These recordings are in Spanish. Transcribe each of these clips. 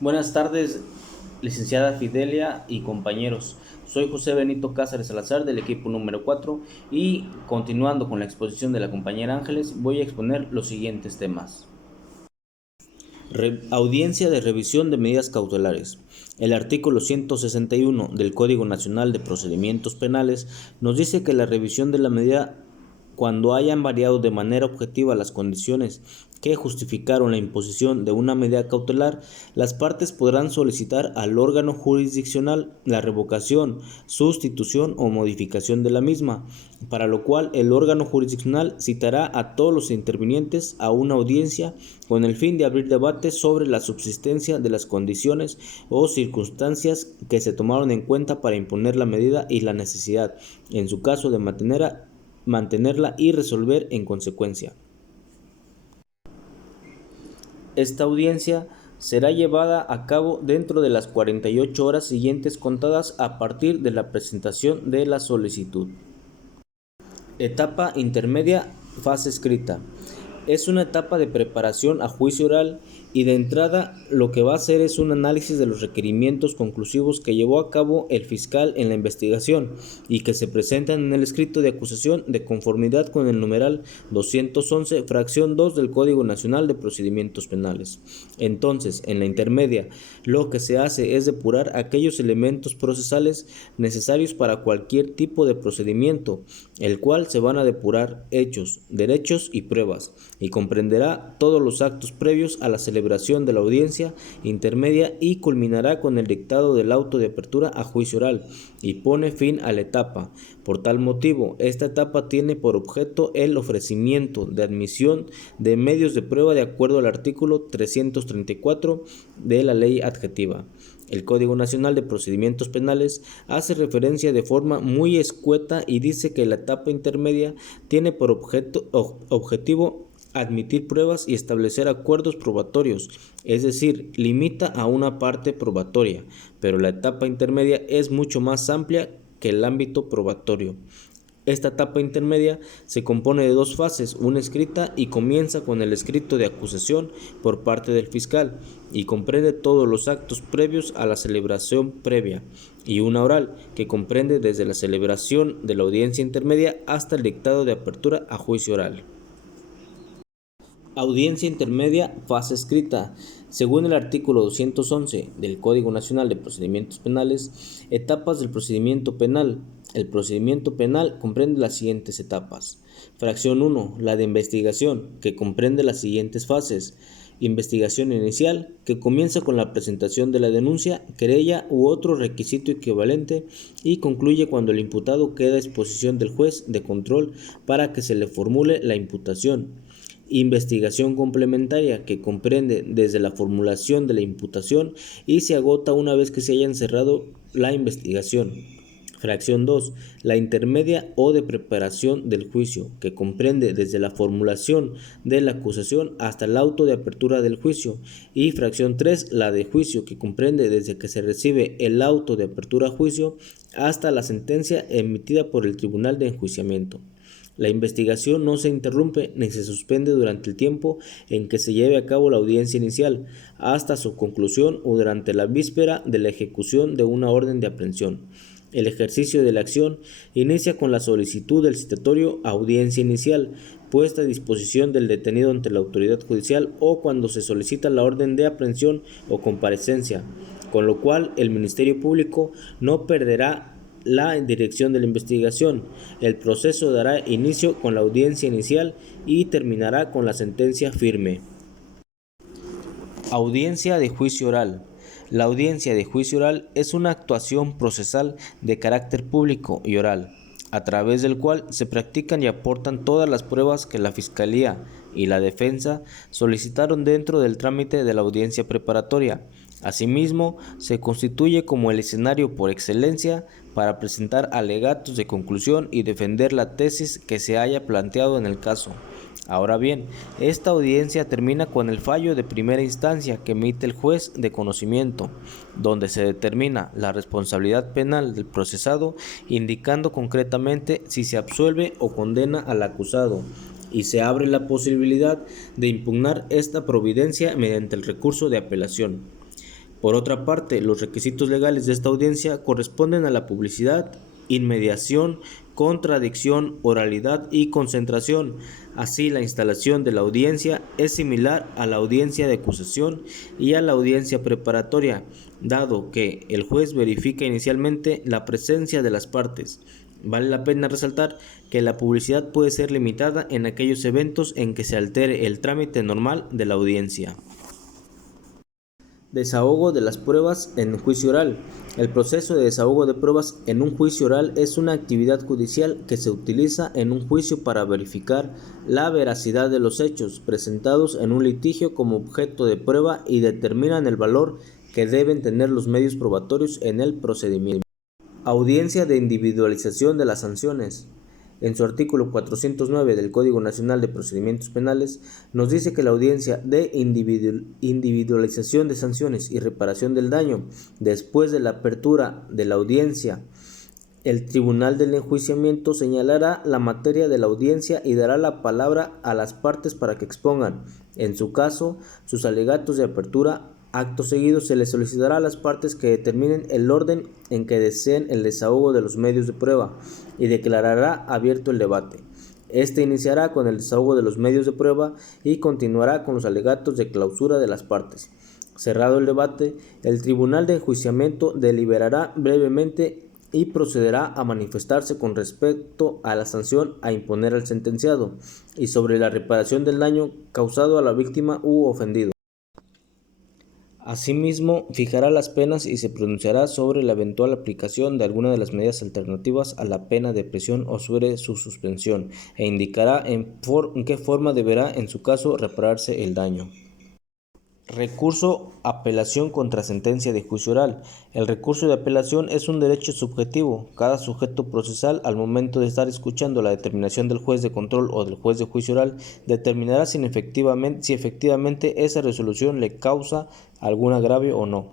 Buenas tardes, licenciada Fidelia y compañeros. Soy José Benito Cáceres Salazar del equipo número 4 y continuando con la exposición de la compañera Ángeles, voy a exponer los siguientes temas. Audiencia de revisión de medidas cautelares. El artículo 161 del Código Nacional de Procedimientos Penales nos dice que la revisión de la medida, cuando hayan variado de manera objetiva las condiciones que justificaron la imposición de una medida cautelar, las partes podrán solicitar al órgano jurisdiccional la revocación, sustitución o modificación de la misma, para lo cual el órgano jurisdiccional citará a todos los intervinientes a una audiencia con el fin de abrir debate sobre la subsistencia de las condiciones o circunstancias que se tomaron en cuenta para imponer la medida y la necesidad, en su caso, de mantenerla y resolver en consecuencia. Esta audiencia será llevada a cabo dentro de las 48 horas siguientes contadas a partir de la presentación de la solicitud. Etapa intermedia, fase escrita. Es una etapa de preparación a juicio oral y de entrada lo que va a hacer es un análisis de los requerimientos conclusivos que llevó a cabo el fiscal en la investigación y que se presentan en el escrito de acusación de conformidad con el numeral 211, fracción 2 del Código Nacional de Procedimientos Penales. Entonces, en la intermedia, lo que se hace es depurar aquellos elementos procesales necesarios para cualquier tipo de procedimiento, el cual se van a depurar hechos, derechos y pruebas, y comprenderá todos los actos previos a la celebración de la audiencia intermedia y culminará con el dictado del auto de apertura a juicio oral y pone fin a la etapa. Por tal motivo, esta etapa tiene por objeto el ofrecimiento de admisión de medios de prueba de acuerdo al artículo 334 de la Ley Adjetiva. El Código Nacional de Procedimientos Penales hace referencia de forma muy escueta y dice que la etapa intermedia tiene por objetivo admitir pruebas y establecer acuerdos probatorios, es decir, limita a una parte probatoria, pero la etapa intermedia es mucho más amplia que el ámbito probatorio. Esta etapa intermedia se compone de dos fases, una escrita y comienza con el escrito de acusación por parte del fiscal y comprende todos los actos previos a la celebración previa, y una oral que comprende desde la celebración de la audiencia intermedia hasta el dictado de apertura a juicio oral. Audiencia intermedia, fase escrita. Según el artículo 211 del Código Nacional de Procedimientos Penales, etapas del procedimiento penal. El procedimiento penal comprende las siguientes etapas. Fracción 1, la de investigación, que comprende las siguientes fases. Investigación inicial, que comienza con la presentación de la denuncia, querella u otro requisito equivalente y concluye cuando el imputado queda a disposición del juez de control para que se le formule la imputación. Investigación complementaria, que comprende desde la formulación de la imputación y se agota una vez que se haya cerrado la investigación. Fracción 2. La intermedia o de preparación del juicio, que comprende desde la formulación de la acusación hasta el auto de apertura del juicio. Y fracción 3. La de juicio, que comprende desde que se recibe el auto de apertura a juicio hasta la sentencia emitida por el tribunal de enjuiciamiento. La investigación no se interrumpe ni se suspende durante el tiempo en que se lleve a cabo la audiencia inicial, hasta su conclusión o durante la víspera de la ejecución de una orden de aprehensión. El ejercicio de la acción inicia con la solicitud del citatorio a audiencia inicial, puesta a disposición del detenido ante la autoridad judicial o cuando se solicita la orden de aprehensión o comparecencia, con lo cual el Ministerio Público no perderá la dirección de la investigación. El proceso dará inicio con la audiencia inicial y terminará con la sentencia firme. Audiencia de juicio oral. La audiencia de juicio oral es una actuación procesal de carácter público y oral, a través del cual se practican y aportan todas las pruebas que la Fiscalía y la defensa solicitaron dentro del trámite de la audiencia preparatoria. Asimismo, se constituye como el escenario por excelencia para presentar alegatos de conclusión y defender la tesis que se haya planteado en el caso. Ahora bien, esta audiencia termina con el fallo de primera instancia que emite el juez de conocimiento, donde se determina la responsabilidad penal del procesado, indicando concretamente si se absuelve o condena al acusado, y se abre la posibilidad de impugnar esta providencia mediante el recurso de apelación. Por otra parte, los requisitos legales de esta audiencia corresponden a la publicidad, inmediación, contradicción, oralidad y concentración. Así, la instalación de la audiencia es similar a la audiencia de acusación y a la audiencia preparatoria, dado que el juez verifica inicialmente la presencia de las partes. Vale la pena resaltar que la publicidad puede ser limitada en aquellos eventos en que se altere el trámite normal de la audiencia. Desahogo de las pruebas en juicio oral. El proceso de desahogo de pruebas en un juicio oral es una actividad judicial que se utiliza en un juicio para verificar la veracidad de los hechos presentados en un litigio como objeto de prueba y determinan el valor que deben tener los medios probatorios en el procedimiento. Audiencia de individualización de las sanciones. En su artículo 409 del Código Nacional de Procedimientos Penales, nos dice que la audiencia de individualización de sanciones y reparación del daño, después de la apertura de la audiencia, el Tribunal del Enjuiciamiento señalará la materia de la audiencia y dará la palabra a las partes para que expongan, en su caso, sus alegatos de apertura. Acto seguido se les solicitará a las partes que determinen el orden en que deseen el desahogo de los medios de prueba y declarará abierto el debate. Este iniciará con el desahogo de los medios de prueba y continuará con los alegatos de clausura de las partes. Cerrado el debate, el Tribunal de Enjuiciamiento deliberará brevemente y procederá a manifestarse con respecto a la sanción a imponer al sentenciado y sobre la reparación del daño causado a la víctima u ofendido. Asimismo, fijará las penas y se pronunciará sobre la eventual aplicación de alguna de las medidas alternativas a la pena de prisión o sobre su suspensión, e indicará en qué forma deberá, en su caso, repararse el daño. Recurso, apelación contra sentencia de juicio oral. El recurso de apelación es un derecho subjetivo. Cada sujeto procesal, al momento de estar escuchando la determinación del juez de control o del juez de juicio oral, determinará si efectivamente esa resolución le causa algún agravio o no,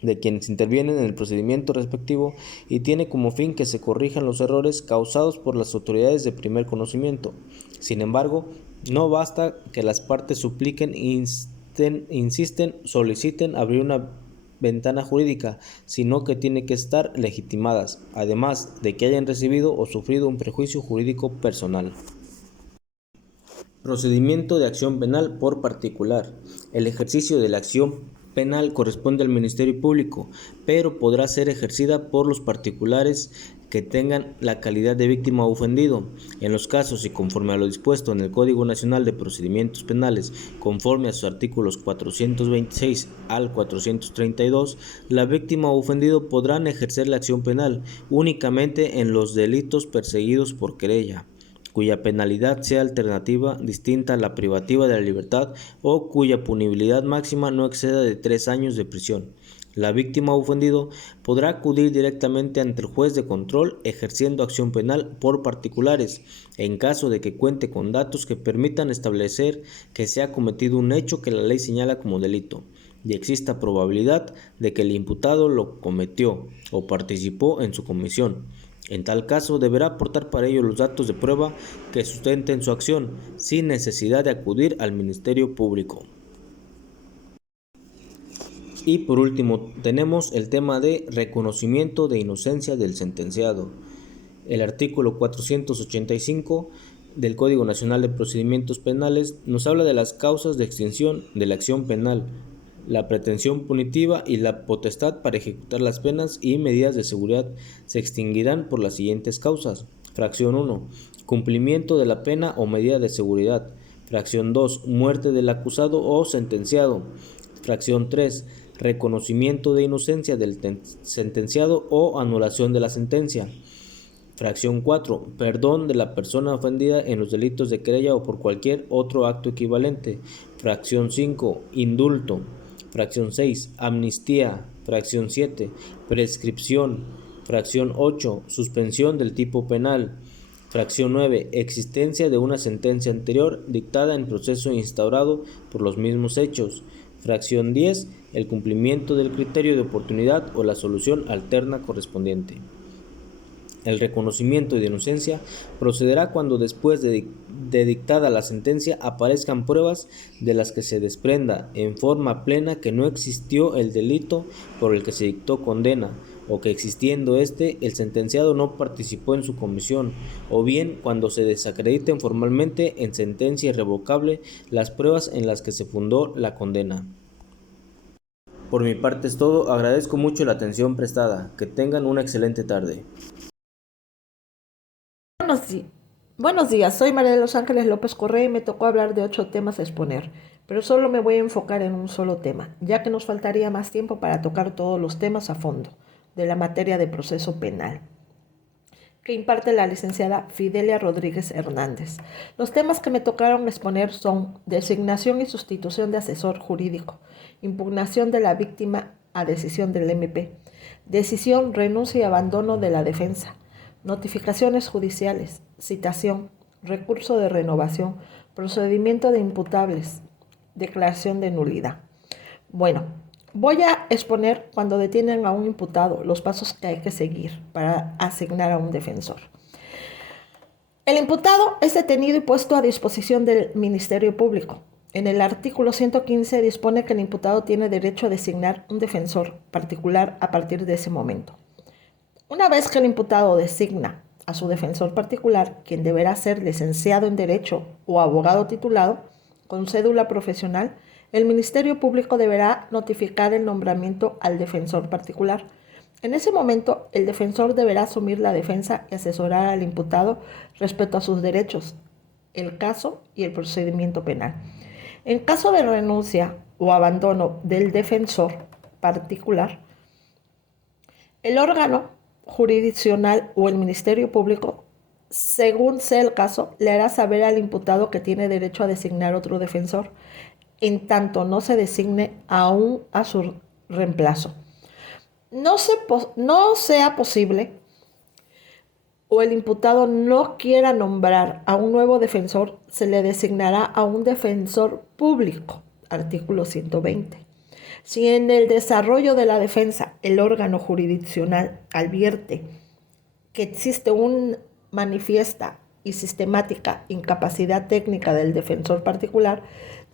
de quienes intervienen en el procedimiento respectivo, y tiene como fin que se corrijan los errores causados por las autoridades de primer conocimiento. Sin embargo, no basta que las partes supliquen, insisten, soliciten abrir una ventana jurídica, sino que tienen que estar legitimadas, además de que hayan recibido o sufrido un prejuicio jurídico personal. Procedimiento de acción penal por particular. El ejercicio de la acción penal corresponde al Ministerio Público, pero podrá ser ejercida por los particulares que tengan la calidad de víctima o ofendido. En los casos y conforme a lo dispuesto en el Código Nacional de Procedimientos Penales, conforme a sus artículos 426 al 432, la víctima o ofendido podrán ejercer la acción penal únicamente en los delitos perseguidos por querella, cuya penalidad sea alternativa distinta a la privativa de la libertad o cuya punibilidad máxima no exceda de 3 años de prisión. La víctima o ofendido podrá acudir directamente ante el juez de control ejerciendo acción penal por particulares, en caso de que cuente con datos que permitan establecer que se ha cometido un hecho que la ley señala como delito, y exista probabilidad de que el imputado lo cometió o participó en su comisión. En tal caso, deberá aportar para ello los datos de prueba que sustenten su acción, sin necesidad de acudir al Ministerio Público. Y por último, tenemos el tema de reconocimiento de inocencia del sentenciado. El artículo 485 del Código Nacional de Procedimientos Penales nos habla de las causas de extinción de la acción penal, la pretensión punitiva y la potestad para ejecutar las penas y medidas de seguridad se extinguirán por las siguientes causas. Fracción 1. Cumplimiento de la pena o medida de seguridad. Fracción 2. Muerte del acusado o sentenciado. Fracción 3. Reconocimiento de inocencia del sentenciado o anulación de la sentencia. Fracción 4. Perdón de la persona ofendida en los delitos de querella o por cualquier otro acto equivalente. Fracción 5. Indulto. Fracción 6. Amnistía. Fracción 7. Prescripción. Fracción 8. Suspensión del tipo penal. Fracción 9. Existencia de una sentencia anterior dictada en proceso instaurado por los mismos hechos. Fracción 10. El cumplimiento del criterio de oportunidad o la solución alterna correspondiente. El reconocimiento de inocencia procederá cuando después de dictada la sentencia aparezcan pruebas de las que se desprenda en forma plena que no existió el delito por el que se dictó condena, o que existiendo éste, el sentenciado no participó en su comisión, o bien cuando se desacrediten formalmente en sentencia irrevocable las pruebas en las que se fundó la condena. Por mi parte es todo, agradezco mucho la atención prestada, que tengan una excelente tarde. Buenos días, soy María de los Ángeles López Correa y me tocó hablar de 8 temas a exponer, pero solo me voy a enfocar en un solo tema, ya que nos faltaría más tiempo para tocar todos los temas a fondo de la materia de proceso penal, que imparte la licenciada Fidelia Rodríguez Hernández. Los temas que me tocaron exponer son designación y sustitución de asesor jurídico, impugnación de la víctima a decisión del MP, decisión, renuncia y abandono de la defensa, notificaciones judiciales, citación, recurso de renovación, procedimiento de imputables, declaración de nulidad. Bueno, voy a exponer cuando detienen a un imputado los pasos que hay que seguir para asignar a un defensor. El imputado es detenido y puesto a disposición del Ministerio Público. En el artículo 115 dispone que el imputado tiene derecho a designar un defensor particular a partir de ese momento. Una vez que el imputado designa a su defensor particular, quien deberá ser licenciado en Derecho o abogado titulado, con cédula profesional, el Ministerio Público deberá notificar el nombramiento al defensor particular. En ese momento, el defensor deberá asumir la defensa y asesorar al imputado respecto a sus derechos, el caso y el procedimiento penal. En caso de renuncia o abandono del defensor particular, el órgano jurisdiccional o el Ministerio Público, según sea el caso, le hará saber al imputado que tiene derecho a designar otro defensor, en tanto no se designe aún a su reemplazo. No sea posible o el imputado no quiera nombrar a un nuevo defensor, se le designará a un defensor público, artículo 120. Si en el desarrollo de la defensa el órgano jurisdiccional advierte que existe una manifiesta y sistemática incapacidad técnica del defensor particular,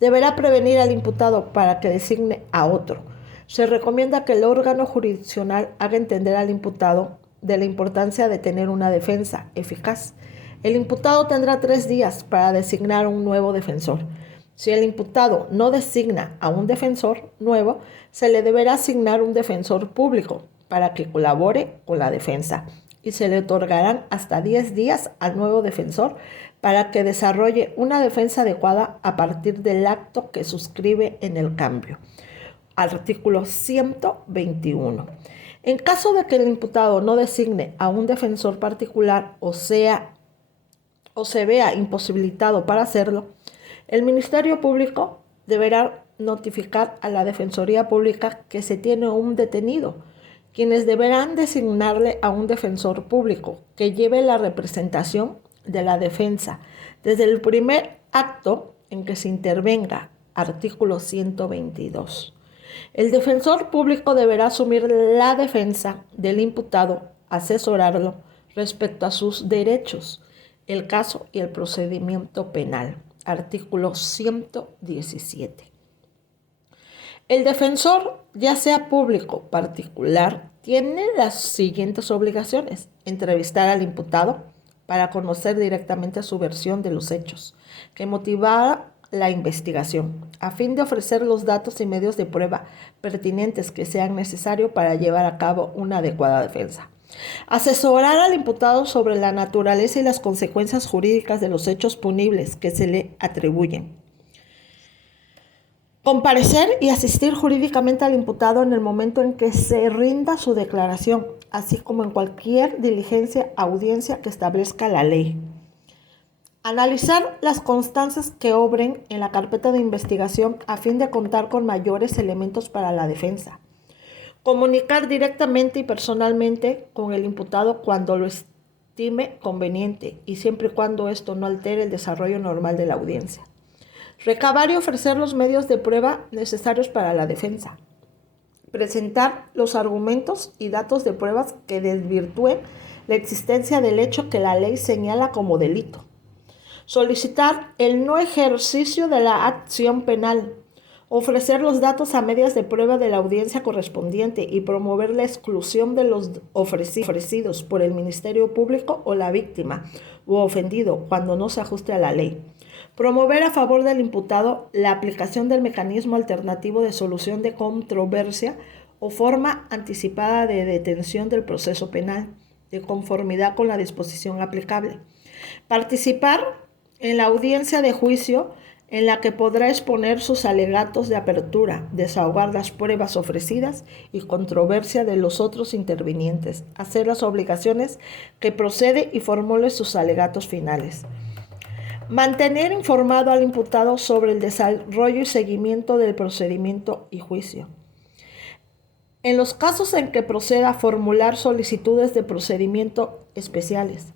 deberá prevenir al imputado para que designe a otro. Se recomienda que el órgano jurisdiccional haga entender al imputado de la importancia de tener una defensa eficaz. El imputado tendrá 3 días para designar un nuevo defensor. Si el imputado no designa a un defensor nuevo, se le deberá asignar un defensor público para que colabore con la defensa y se le otorgarán hasta 10 días al nuevo defensor para que desarrolle una defensa adecuada a partir del acto que suscribe en el cambio. Artículo 121. En caso de que el imputado no designe a un defensor particular o se vea imposibilitado para hacerlo, el Ministerio Público deberá notificar a la Defensoría Pública que se tiene un detenido, quienes deberán designarle a un defensor público que lleve la representación de la defensa desde el primer acto en que se intervenga, artículo 122. El defensor público deberá asumir la defensa del imputado, asesorarlo respecto a sus derechos, el caso y el procedimiento penal. Artículo 117. El defensor, ya sea público o particular, tiene las siguientes obligaciones: entrevistar al imputado para conocer directamente su versión de los hechos que motivara la investigación, a fin de ofrecer los datos y medios de prueba pertinentes que sean necesarios para llevar a cabo una adecuada defensa. Asesorar al imputado sobre la naturaleza y las consecuencias jurídicas de los hechos punibles que se le atribuyen. Comparecer y asistir jurídicamente al imputado en el momento en que se rinda su declaración, así como en cualquier diligencia, audiencia que establezca la ley. Analizar las constancias que obren en la carpeta de investigación a fin de contar con mayores elementos para la defensa. Comunicar directamente y personalmente con el imputado cuando lo estime conveniente y siempre y cuando esto no altere el desarrollo normal de la audiencia. Recabar y ofrecer los medios de prueba necesarios para la defensa. Presentar los argumentos y datos de pruebas que desvirtúen la existencia del hecho que la ley señala como delito. Solicitar el no ejercicio de la acción penal, ofrecer los datos a medias de prueba de la audiencia correspondiente y promover la exclusión de los ofrecidos por el Ministerio Público o la víctima u ofendido cuando no se ajuste a la ley. Promover a favor del imputado la aplicación del mecanismo alternativo de solución de controversia o forma anticipada de detención del proceso penal, de conformidad con la disposición aplicable. Participar en la audiencia de juicio en la que podrá exponer sus alegatos de apertura, desahogar las pruebas ofrecidas y controversia de los otros intervinientes, hacer las obligaciones que procede y formule sus alegatos finales. Mantener informado al imputado sobre el desarrollo y seguimiento del procedimiento y juicio. En los casos en que proceda a formular solicitudes de procedimiento especiales,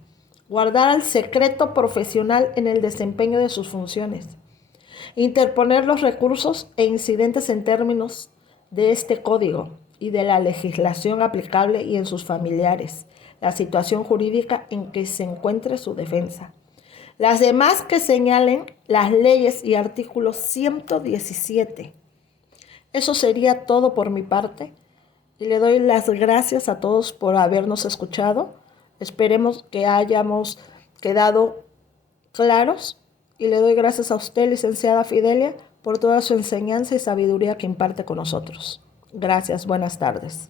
guardar el secreto profesional en el desempeño de sus funciones, interponer los recursos e incidentes en términos de este código y de la legislación aplicable y en sus familiares, la situación jurídica en que se encuentre su defensa. Las demás que señalen las leyes y artículos 117. Eso sería todo por mi parte y le doy las gracias a todos por habernos escuchado. Esperemos que hayamos quedado claros y le doy gracias a usted, licenciada Fidelia, por toda su enseñanza y sabiduría que imparte con nosotros. Gracias, buenas tardes.